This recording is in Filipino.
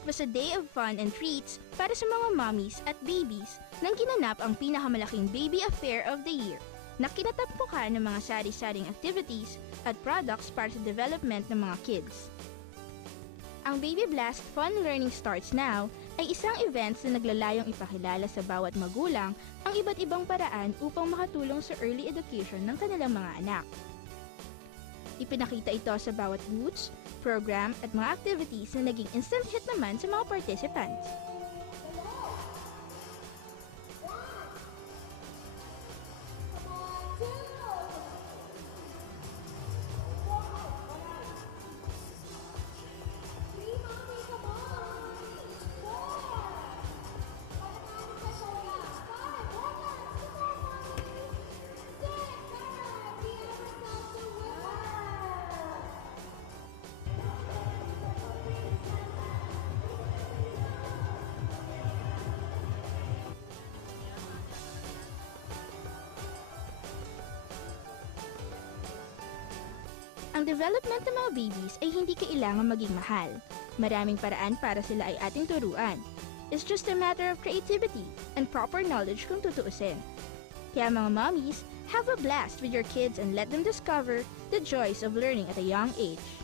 It was a day of fun and treats para sa mga mommies at babies nang ginanap ang pinakamalaking baby affair of the year na kinatagpukan ng mga sari-saring activities at products para sa development ng mga kids. Ang Baby Blast Fun Learning Starts Now ay isang events na naglalayong ipakilala sa bawat magulang ang iba't ibang paraan upang makatulong sa early education ng kanilang mga anak. Ipinakita ito sa bawat booths, program at mga activities na naging instant hit naman sa mga participants. Ang development ng mga babies ay hindi kailangan maging mahal. Maraming paraan para sila ay ating turuan. It's just a matter of creativity and proper knowledge kung tutuusin. Kaya mga mommies, have a blast with your kids and let them discover the joys of learning at a young age.